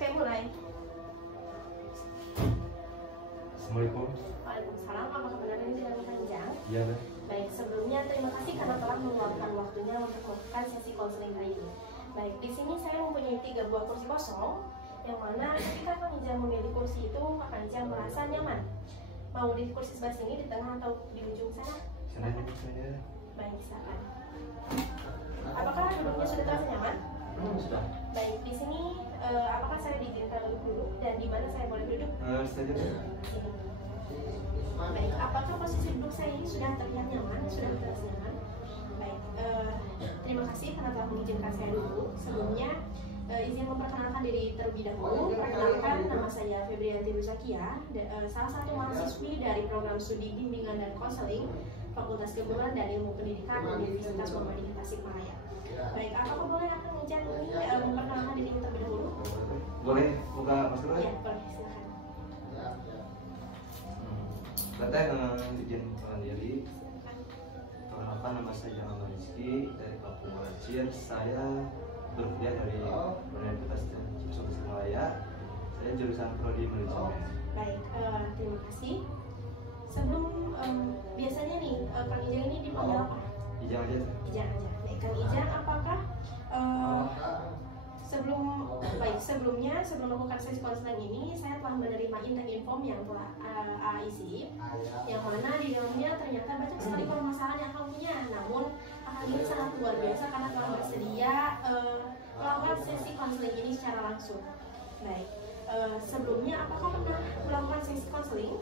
Oke, mulai. Assalamualaikum. Waalaikumsalam. Apakah benar ini dengan Kang Ijang? Iya, Bang. Baik, sebelumnya terima kasih karena telah meluangkan waktunya untuk melakukan sesi konseling kali ini. Baik, di sini saya mempunyai 3 buah kursi kosong, yang mana ketika Kang Ijang memilih kursi itu, Kang Ijang merasa nyaman. Mau di kursi sebelah sini, di tengah atau di ujung sana? Sana aja, saya. Baik, silakan. Apakah duduknya sudah terasa nyaman? Sudah. Baik, di sini apakah saya diizinkan untuk duduk dan di mana saya boleh duduk? Saja. Baik, apakah posisi duduk saya ini sudah terlihat nyaman? Sudah terasa nyaman? Baik, terima kasih karena telah mengizinkan saya duduk. Sebelumnya, izin memperkenalkan diri terlebih dahulu. Perkenalkan, nama saya Febrianti Ruzakia, salah satu mahasiswi dari program studi bimbingan dan konseling Fakultas Keguruan dan Ilmu Pendidikan Universitas Muhammadiyah Tasikmalaya. Baik, apakah boleh akan Ijang ini memperkenalkan diri terlebih dahulu? Boleh buka masker? Ya, boleh, silakan. Teteh izin perkenalan diri. Perkenalkan, nama saya Jamal Rizky dari Kampung Malacir. Saya berkuliah dari Universitas Tasikmalaya. Saya jurusan Prodi Manajemen. Baik, terima kasih. Sebelum biasanya nih Kang Ijang ini dipanggil apa? Ijang aja. Ijang aja. Baik, Kang Ijang, apakah sebelumnya melakukan sesi konseling ini saya telah menerima intake form yang telah isi, yang mana di dalamnya ternyata banyak sekali permasalahan yang Kang punya. Namun Kang ini sangat luar biasa karena telah bersedia melakukan sesi konseling ini secara langsung. Baik, sebelumnya apakah pernah melakukan sesi konseling?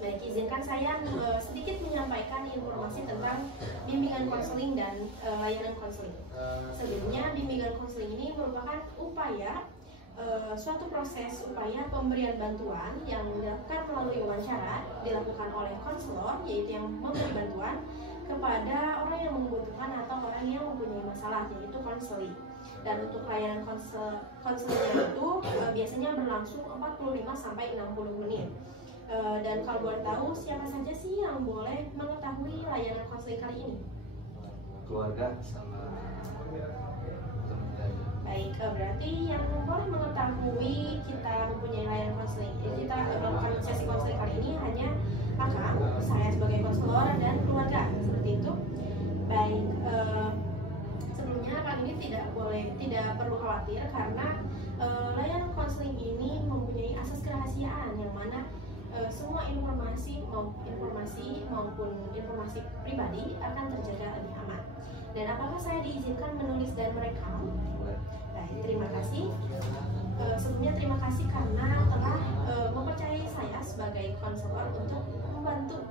Baik, izinkan saya sedikit menyampaikan informasi tentang bimbingan konseling dan layanan konseling. Sebelumnya, bimbingan konseling ini merupakan upaya, suatu proses upaya pemberian bantuan yang dilakukan melalui wawancara, dilakukan oleh konselor, yaitu yang memberi bantuan kepada orang yang membutuhkan atau orang yang mempunyai masalah, yaitu konseling. Dan untuk layanan konselingnya itu biasanya berlangsung 45 sampai 60 menit. Dan kalau boleh tahu, siapa saja sih yang boleh mengetahui layanan konseling kali ini? Keluarga sama teman. Baik, berarti yang boleh mengetahui kita mempunyai layanan konseling, kita melakukan sesi konseling kali ini hanya kakak, saya sebagai konselor, dan keluarga, seperti itu. Baik, sebelumnya kali ini tidak perlu khawatir karena layanan konseling ini mempunyai asas kerahasiaan yang mana semua informasi maupun informasi pribadi akan terjaga lebih aman. Dan apakah saya diizinkan menulis dan merekam? Baik, terima kasih. Sebelumnya terima kasih karena telah mempercayai saya sebagai konselor untuk membantu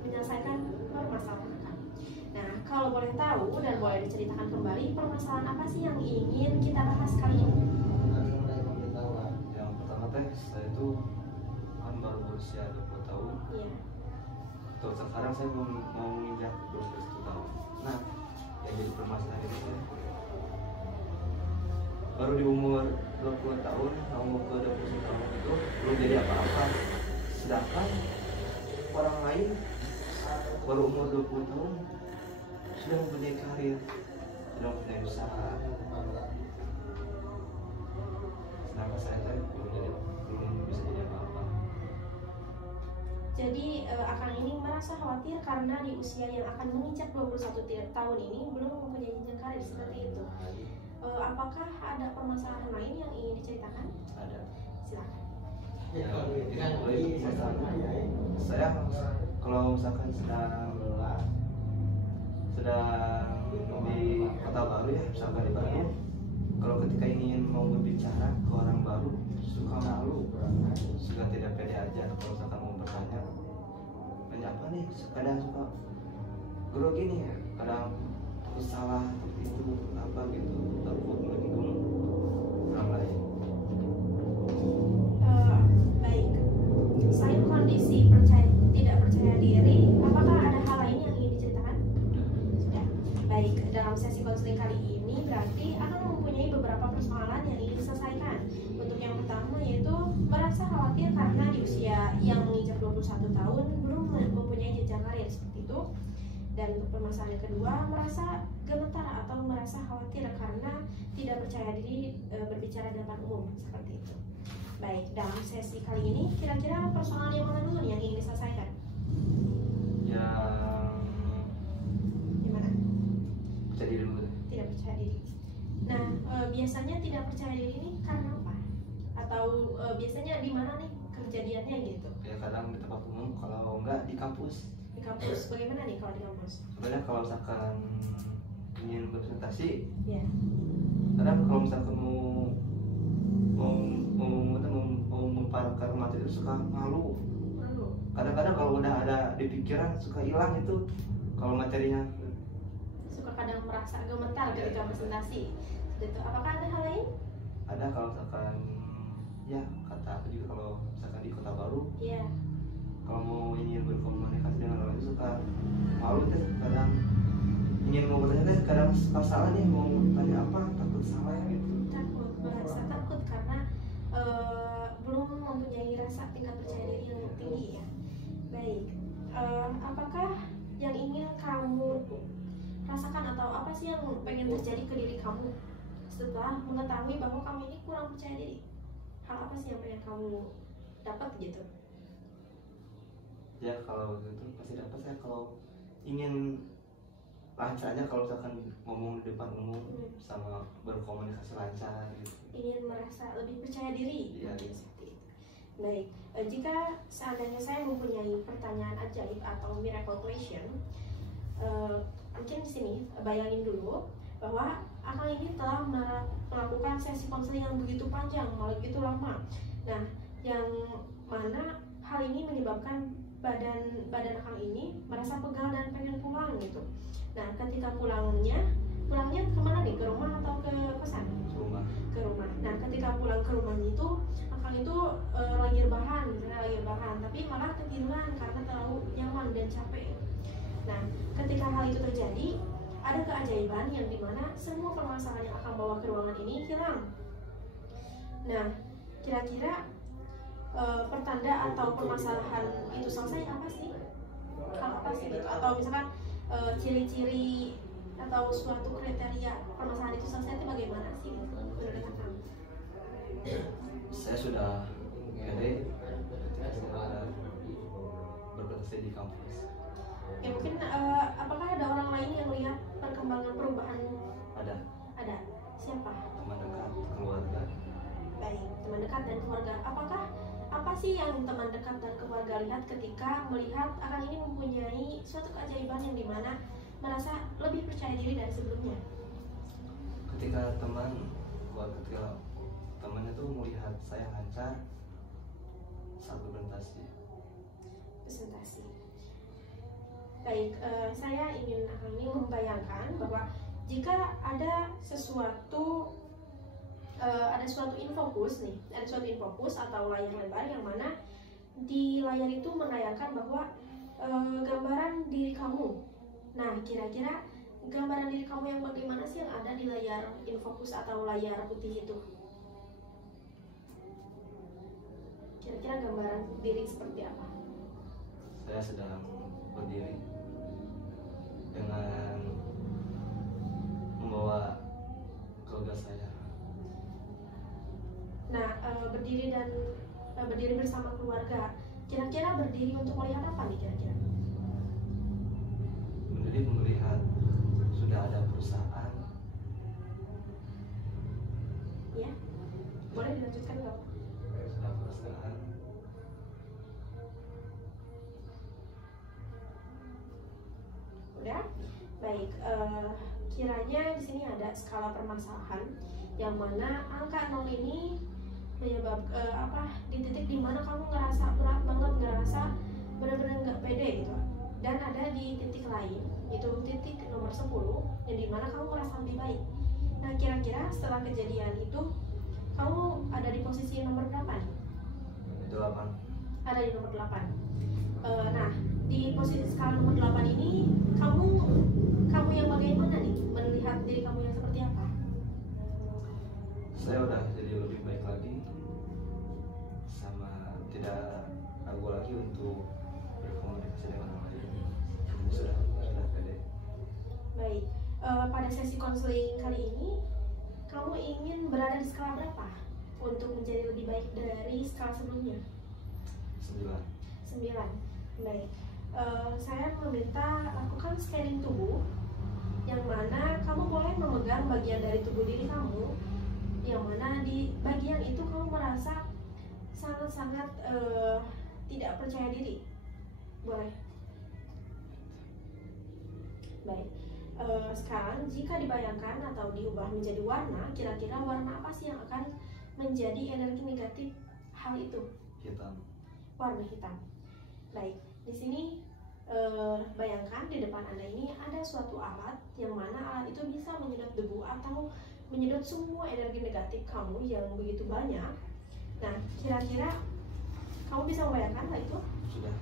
menyelesaikan permasalahan kami. Nah, kalau boleh tahu dan boleh diceritakan kembali, permasalahan apa sih yang ingin kita bahas kali ini? Yang pertama teh, saya itu kan baru berusia 20 tahun. Iya. Terus sekarang saya mau menginjak 21 tahun. Nah, yang jadi permasalahan itu saya baru di umur 20 tahun, umur ke 21 tahun itu belum jadi apa-apa. Sedangkan orang lain baru umur 20 tahun sudah mempunyai karir, sudah mempunyai usaha. Sedangkan saya belum bisa jadi apa-apa. Jadi Akang ini merasa khawatir karena di usia yang akan menginjak 21 tahun ini belum mempunyai jenjang karir seperti itu. Apakah ada permasalahan lain yang ingin diceritakan? Ada. Silakan. Ya, saya kalau misalkan sedang di kota baru ya, misalkan di Bandung, kalau ketika ingin mau berbicara ke orang baru suka malu, suka tidak pede aja. Kalau misalkan mau bertanya apa nih, kadang suka grogi nih, kadang takut salah itu apa gitu, takut menyinggung orang lain. Baik, selain kondisi tidak percaya diri, apakah ada hal lain yang ingin diceritakan? Sudah. Baik, dalam sesi konseling kali ini berarti akan mempunyai beberapa persoalan yang ingin diselesaikan. Untuk yang pertama yaitu merasa khawatir karena di usia yang menginjak 21 tahun belum mempunyai jenjang karir, seperti itu. itu. Dan untuk permasalahan yang kedua, merasa gemetar atau merasa khawatir karena tidak percaya diri berbicara di depan umum, seperti itu. Baik, dalam sesi kali ini kira-kira persoalan yang mana dulu nih yang ingin diselesaikan? Gimana? Percaya diri dulu. Tidak percaya diri. Nah, biasanya tidak percaya diri ini karena apa? Atau biasanya di mana nih kejadiannya gitu? Ya kadang di tempat umum, kalau enggak di kampus. Di kampus, bagaimana nih kalau di kampus? Sebenarnya kalau misalkan ingin berpresentasi, ya. Kadang kalau misalkan mau memparahkan materi itu suka malu. Kadang-kadang kalau udah ada di pikiran suka hilang itu kalau materinya. Suka kadang merasa gemetar ketika presentasi. Itu apakah ada hal lain? Ada, kalau misalkan ya kata aku juga, kalau misalkan di kota baru, kalau mau ingin berkomunikasi dengan orang itu suka malu deh. Kadang ingin mau bertanya deh, kadang suka salah nih, mau tanya apa, takut salah gitu. Takut, merasa takut karena belum mempunyai rasa tingkat percaya diri yang tinggi ya. Baik, apakah yang ingin kamu rasakan atau apa sih yang pengen terjadi ke diri kamu setelah mengetahui bahwa kamu ini kurang percaya diri? Hal apa sih yang pengen kamu dapat gitu? Ya kalau gitu pasti dapat. Saya kalau ingin lancar aja, kalau misalkan ngomong di depan umum sama berkomunikasi lancar gitu. Ingin merasa lebih percaya diri. Iya. Baik, jika seandainya saya mempunyai pertanyaan ajaib atau miracle question, mungkin di sini bayangin dulu bahwa akang ini telah melakukan sesi konseling yang begitu panjang, malah begitu lama. Nah, yang mana hal ini menyebabkan badan akang ini merasa pegal dan pengen pulang gitu. Nah, ketika pulangnya kemana nih? Ke rumah atau ke kosan? Ke rumah. Nah, ketika pulang ke rumahnya itu akang itu lagi rebahan, tapi malah ketiduran karena terlalu nyaman dan capek. Nah, ketika hal itu terjadi, ada keajaiban yang dimana semua permasalahan yang akan bawa ke ruangan ini hilang. Nah, kira-kira pertanda atau permasalahan itu selesai apa sih? Apa sih gitu? Atau misalkan ciri-ciri atau suatu kriteria permasalahan itu selesai itu bagaimana sih gitu, menurut kamu? Saya sudah pede berprestasi di kampus. Ya mungkin apakah ada orang lain yang lihat perkembangan perubahan? Ada. Siapa? Teman dekat, keluarga. Baik, teman dekat dan keluarga. Apa sih yang teman dekat dan keluarga lihat ketika melihat akang ini mempunyai suatu keajaiban yang dimana merasa lebih percaya diri dari sebelumnya? Ketika temannya tuh melihat saya lancar saat presentasi. Baik, saya ingin membayangkan bahwa jika ada suatu infokus nih, ada suatu infokus atau layar lebar yang mana di layar itu menayangkan bahwa gambaran diri kamu. Nah, kira-kira gambaran diri kamu yang bagaimana sih yang ada di layar infokus atau layar putih itu? Kira-kira gambaran diri seperti apa? Saya sedang berdiri dengan membawa keluarga saya. Nah, berdiri bersama keluarga. Kira-kira berdiri untuk melihat apa nih kira-kira? Berdiri melihat sudah ada perusahaan. Ya, boleh dilanjutkan nggak? Sudah perusahaan. Udah? Baik, kiranya di sini ada skala permasalahan yang mana angka 0 ini menyebabkan di titik dimana kamu ngerasa berat banget, ngerasa benar-benar nggak pede gitu. Dan ada di titik lain, itu titik nomor 10 yang dimana kamu merasa lebih baik. Nah, kira-kira setelah kejadian itu kamu ada di posisi nomor berapa nih? 8. Ada di nomor 8. Nah, di posisi skala nomor 8 ini kamu yang bagaimana nih? Melihat diri kamu yang seperti apa? Saya udah jadi lebih baik lagi, sama tidak ragu lagi untuk berkomunikasi dengan orang lain. Sudah pede. Baik, pada sesi konseling kali ini kamu ingin berada di skala berapa untuk menjadi lebih baik dari skala sebelumnya? 9. 9. Baik, saya meminta lakukan scanning tubuh, yang mana kamu boleh memegang bagian dari tubuh diri kamu, yang mana di bagian itu kamu merasa sangat-sangat tidak percaya diri. Boleh? Baik. Sekarang jika dibayangkan atau diubah menjadi warna, kira-kira warna apa sih yang akan menjadi energi negatif hal itu? Hitam. Warna hitam. Baik, di sini bayangkan di depan Anda ini ada suatu alat, yang mana alat itu bisa menyedot debu atau menyedot semua energi negatif kamu yang begitu banyak. Nah, kira-kira kamu bisa membayangkan hal itu? Sudah.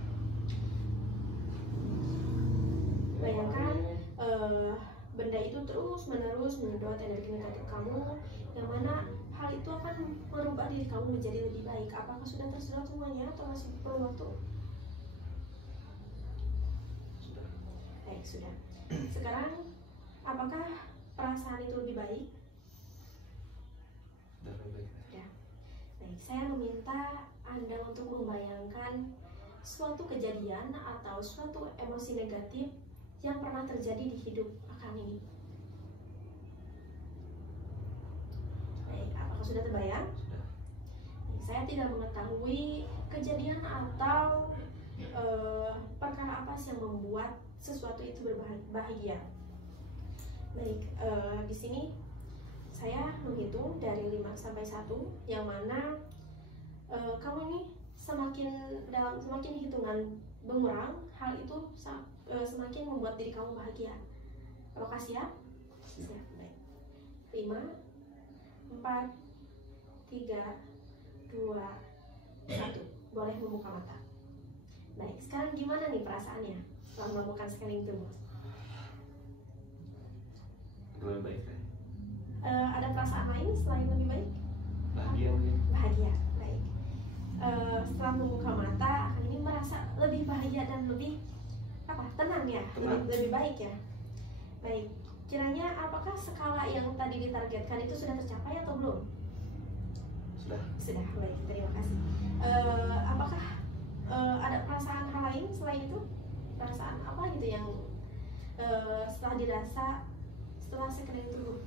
Bayangkan benda itu terus-menerus menyedot energi negatif kamu, yang mana hal itu akan merubah diri kamu menjadi lebih baik. Apakah sudah tersedot semuanya atau masih perlu waktu? Sudah. Baik, sudah. Sekarang, apakah perasaan itu lebih baik? Sudah lebih baik. Ya. Baik, saya meminta Anda untuk membayangkan suatu kejadian atau suatu emosi negatif yang pernah terjadi di hidup Akang ini. Baik, apakah sudah terbayang? Sudah. Saya tidak mengetahui kejadian atau perkara apa sih yang membuat sesuatu itu berbahagia. Baik, di sini saya menghitung dari 5 sampai 1, yang mana kamu ini semakin hitungan berkurang, hal itu semakin membuat diri kamu bahagia. Apakah siap? Siap. Baik. 5, 4, 3, 2, 1. Boleh membuka mata. Baik, sekarang gimana nih perasaannya setelah melakukan scanning tubuh? Lebih baik kan? Ada perasaan lain selain lebih baik? Bahagia mungkin. Bahagia. Baik. Setelah membuka mata, ini merasa lebih bahagia dan lebih tenang ya, Tenang. lebih baik ya. Baik, kiranya apakah skala yang tadi ditargetkan itu sudah tercapai atau belum? Sudah. Sudah. Baik, terima kasih. Apakah ada perasaan hal lain selain itu? Perasaan apa gitu yang setelah dirasa setelah scanning tubuh?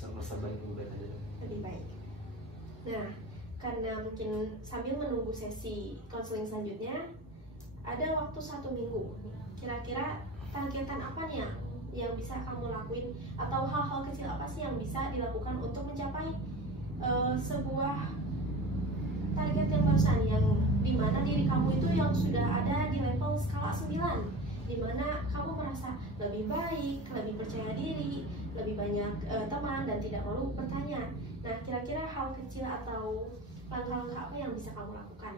Merasa baik, lebih baik aja. Lebih baik. Nah, karena mungkin sambil menunggu sesi konseling selanjutnya, ada waktu 1 minggu. Kira-kira targetan apa nih yang bisa kamu lakuin, atau hal-hal kecil apa sih yang bisa dilakukan untuk mencapai sebuah target yang barusan, yang dimana diri kamu itu yang sudah ada di level skala 9, dimana kamu merasa lebih baik, lebih percaya diri, lebih banyak teman, dan tidak malu bertanya. Nah, kira-kira hal kecil atau langkah-langkah apa yang bisa kamu lakukan?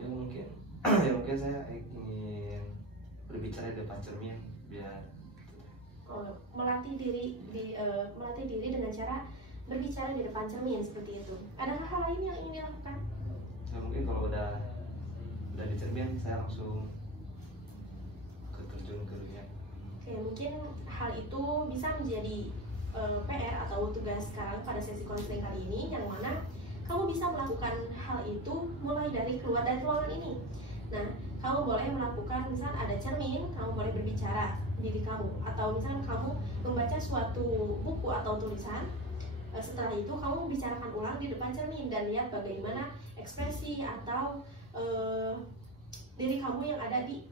Ya mungkin saya ingin berbicara di depan cermin, biar melatih diri dengan cara berbicara di depan cermin seperti itu. Adakah hal lain yang ingin dilakukan? ya mungkin kalau udah di cermin saya langsung terjun ke dunia. Oke, mungkin hal itu bisa menjadi PR atau tugas sekarang pada sesi konseling kali ini, yang mana kamu bisa melakukan hal itu mulai dari keluar dari ruangan ini. Nah, kamu boleh melakukan, misal ada cermin, kamu boleh berbicara diri kamu, atau misalnya kamu membaca suatu buku atau tulisan. Setelah itu kamu bicarakan ulang di depan cermin dan lihat bagaimana ekspresi atau diri kamu yang ada di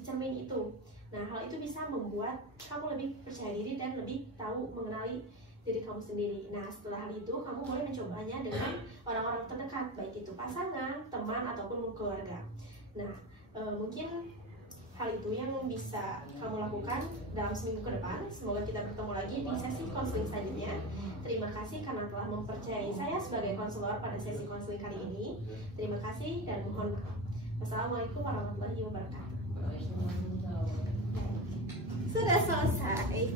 cermin itu. Nah, hal itu bisa membuat kamu lebih percaya diri dan lebih tahu mengenali diri kamu sendiri. Nah, setelah hal itu kamu boleh mencobanya dengan orang-orang terdekat, baik itu pasangan, teman, ataupun keluarga. Nah, mungkin hal itu yang bisa kamu lakukan dalam seminggu ke depan. Semoga kita bertemu lagi di sesi konseling selanjutnya. Terima kasih karena telah mempercayai saya sebagai konselor pada sesi konseling kali ini. Terima kasih dan mohon maaf. Wassalamualaikum warahmatullahi wabarakatuh. Sudah selesai.